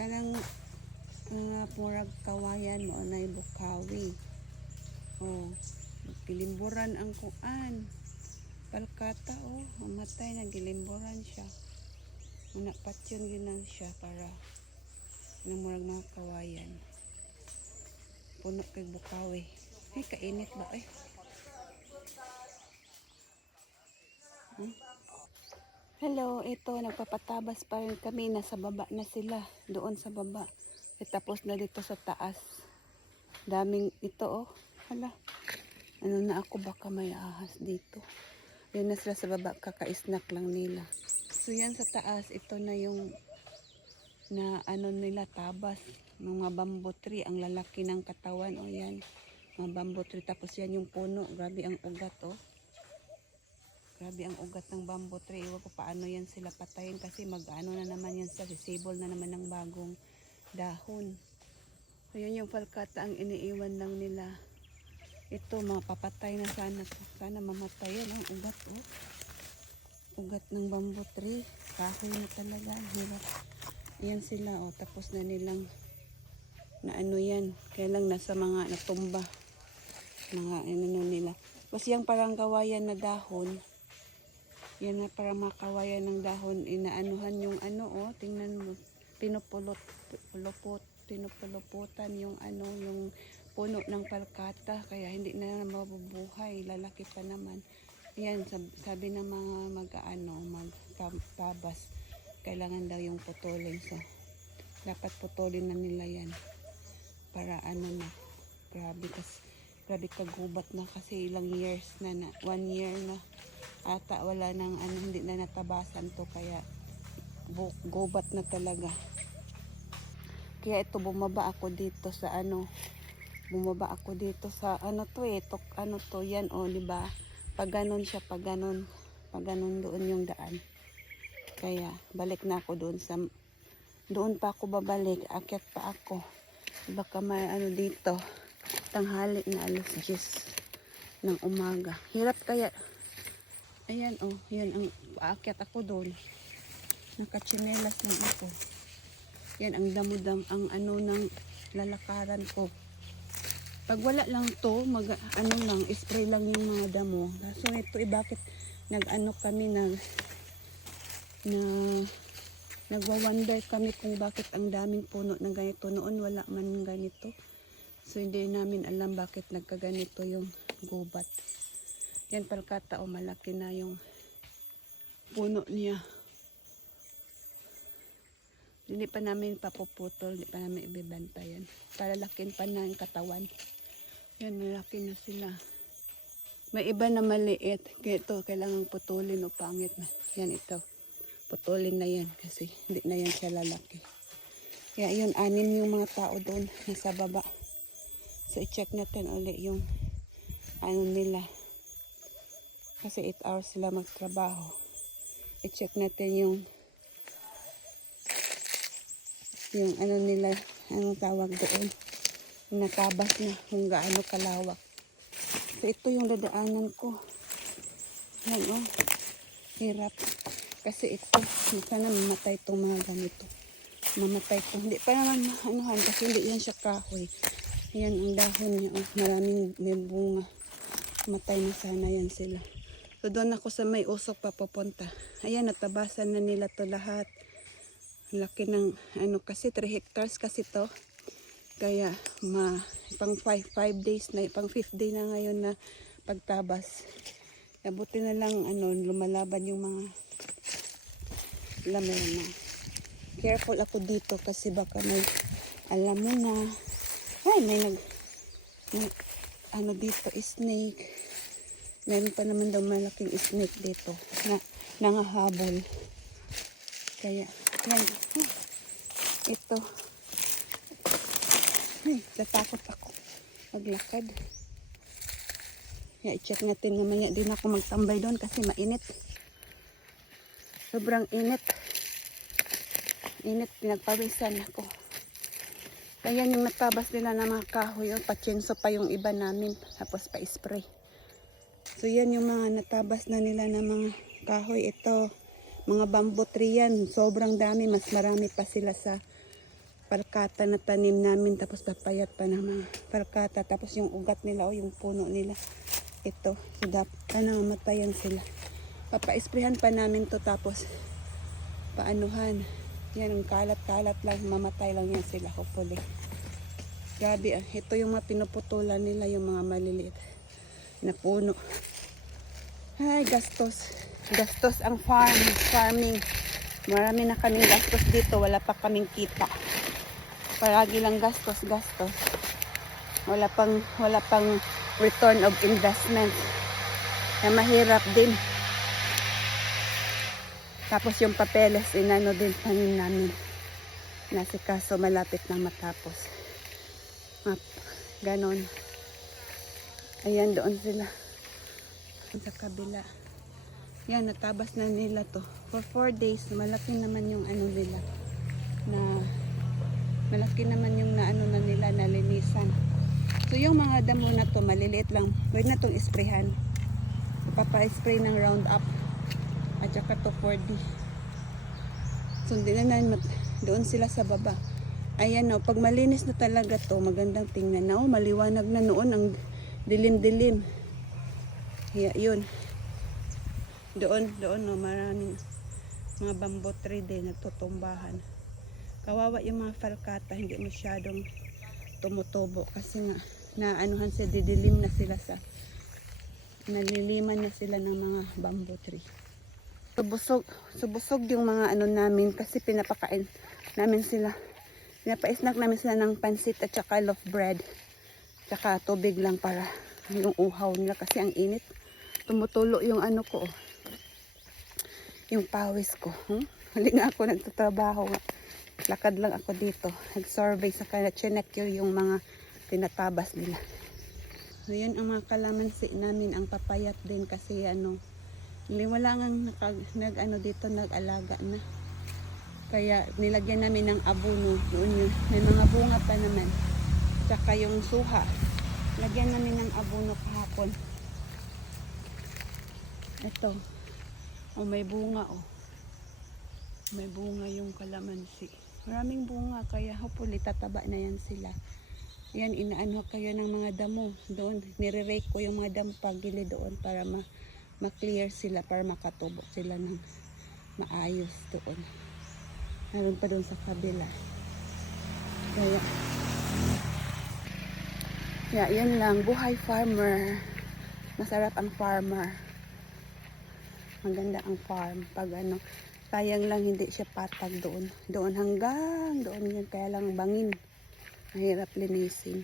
Kanang murag kawayan mo na bukawi. Oh, gilimburan ang kuan. Palkata mamatay na gilimburan siya. Patyon yun siya para ng murag mga kawayan. Puno kay bukawi. Ay, kainit ba eh? Hello, ito nagpapatabas pa rin kami, nasa baba na sila, doon sa baba. Tapos na dito sa taas. Daming ito hala. Ano na ako, baka may ahas dito. Yun na sila sa baba, kaka-snack lang nila. So yan sa taas, ito na yung na nila tabas, mga bamboo tree, ang lalaki ng katawan yan. Mga bamboo tree, tapos yan yung puno, grabe ang ugat Grabe ang ugat ng bamboo tree. Iwan ko paano yan sila patayin kasi mag-ano na naman yan sa sisibol na naman ng bagong dahon. So yun yung palkata ang iniiwan lang nila. Ito mapapatay na sana to. Sana mamatay yan ang ugat Ugat ng bamboo tree. Kahoy na talaga. Hirap. Yan sila tapos na nilang na yan. Kaya lang nasa mga natumba. Mga nila. Kasi yung parang kawayan na dahon. Yan na para makawayan ng dahon, inaanuhan yung tingnan mo, pinupuluputan yung yung puno ng palkata, kaya hindi na mabubuhay, lalaki pa naman. Yan, sabi ng mga magtabas, kailangan daw yung putulin, so dapat putulin na nila yan, para na, grabe kagubat na kasi ilang years na 1 year na. Ata wala nang hindi na natabasan to, kaya gubat na talaga. Kaya ito bumaba ako dito sa yan di ba? Pag ganun siya, pag ganun doon yung daan. Kaya balik na ako doon pa ako babalik, akyat pa ako. Baka may dito, tanghali na 10:00 ng umaga. Hirap kaya. Ayan yan ang paakyat ako doon. Nakachinelas lang ako. Yan ang damo-dam ang ng lalakaran ko. Pag wala lang to, spray lang yung mga damo. So ito bakit kami nagwa-wonder kami kung bakit ang daming puno ng ganito. Noon wala man ganito. So hindi namin alam bakit nagkaganito yung gubat. Yan palkata malaki na yung puno niya. Hindi pa namin papuputol, hindi pa namin ibibantayan. Palalakin pa na yung katawan. Yan, malaki na sila. May iba na maliit. Kaya ito, kailangan putulin o pangit na. Yan ito. Putulin na yan kasi hindi na yan siya lalaki. Kaya yun, 6 yung mga tao doon nasa baba. So i-check natin ulit yung nila. Kasi 8 hours sila magtrabaho. I-check natin yung nila, anong tawag doon. Yung natabas na, kung gaano kalawak. So ito yung dadaanan ko. Yan hirap. Kasi ito, sana mamatay itong mga ganito. Mamatay ito. Hindi pa naman kasi hindi yan siya kahoy. Yan ang dahon niya. Maraming may bunga. Matay na sana yan sila. So doon ako sa may usok papupunta. Ayan, natabasan na nila to lahat. Laki ng kasi 3 hectares kasi to. Kaya pang 5 days na, pang 5th day na ngayon na pagtabas. Buti na lang lumalaban yung mga laman na. Careful ako dito kasi baka may alam mo na. Ay, may dito snake. Meron pa naman daw malaking snake dito na nangahabol. Kaya, yan. Ito. Natakot ako maglakad. Kaya i-check natin mamaya. Di na ako magtambay doon kasi mainit. Sobrang init. Pinagpawisan ako. Kaya yung natabas nila ng mga kahoy. Pachinso pa yung iba namin. Tapos pa-spray. So yan yung mga natabas na nila ng mga kahoy. Ito, mga bamboo tree yan. Sobrang dami. Mas marami pa sila sa palkata na tanim namin, tapos papayat pa ng mga palkata, tapos yung ugat nila o yung puno nila ito, so namamatayan sila. Papa-sprayhan pa namin to, tapos paanuhan yan, ang kalat-kalat lang, mamatay lang yan sila hopefully. Grabe ito yung mga pinuputulan nila, yung mga maliliit na puno. Ay, gastos ang farming. Marami na kaming gastos dito, wala pa kaming kita. Palagi lang gastos. Wala pang return of investment. Na mahirap din. Tapos yung papeles, inano din tanim namin. Nasikaso, malapit na matapos. Ganon. Ayan, doon sila. Sa kabila. Yan, natabas na nila to. For 4 days, malaki naman yung ano nila. Malaki naman yung na nila, nalinisan. So, yung mga damo na to, maliliit lang. Pwede na itong isprayhan. Ipapa-spray ng Roundup. At saka to 4D. So, doon sila sa baba. Ayan o, pag malinis na talaga to, magandang tingnan na. Maliwanag na noon, ang dilim-dilim. Yun. Doon maraming mga bamboo tree din nagtutumbahan. Kawawa yung mga falkata, hindi masyadong tumutubo kasi nga naanuhan sila, didilim na sila naliliman na sila ng mga bamboo tree. Subusog yung mga namin kasi pinapakain namin sila. Pinapa-snack namin sila ng pansit at saka loaf bread. Tsaka tubig lang para yung uhaw nila kasi ang init. Tumutulo yung ko. Yung pawis ko. Hali nga ako nagtatrabaho. Lakad lang ako dito. Nag-survey sa kanila. Chinek yung mga tinatabas nila. So, yun ang mga kalamansi namin. Ang papayat din kasi wala nga dito nag-alaga na. Kaya nilagyan namin ng abono. Doon yun. May mga bunga pa naman. Tsaka yung suha. Lagyan namin ng abono kahapon. Ito. May bunga May bunga yung kalamansi. Maraming bunga kaya hopefully tataba na yan sila. Yan, inaano kayo ng mga damo. Doon, nire-rake ko yung mga damo pagili doon para ma-clear sila, para makatubo sila ng maayos doon. Meron pa doon sa kabila. Kaya, yan lang. Buhay farmer. Masarap ang farmer. Maganda ang farm. Pag sayang lang hindi siya patag doon. Doon hanggang doon yan. Kaya lang bangin. Mahirap linisin.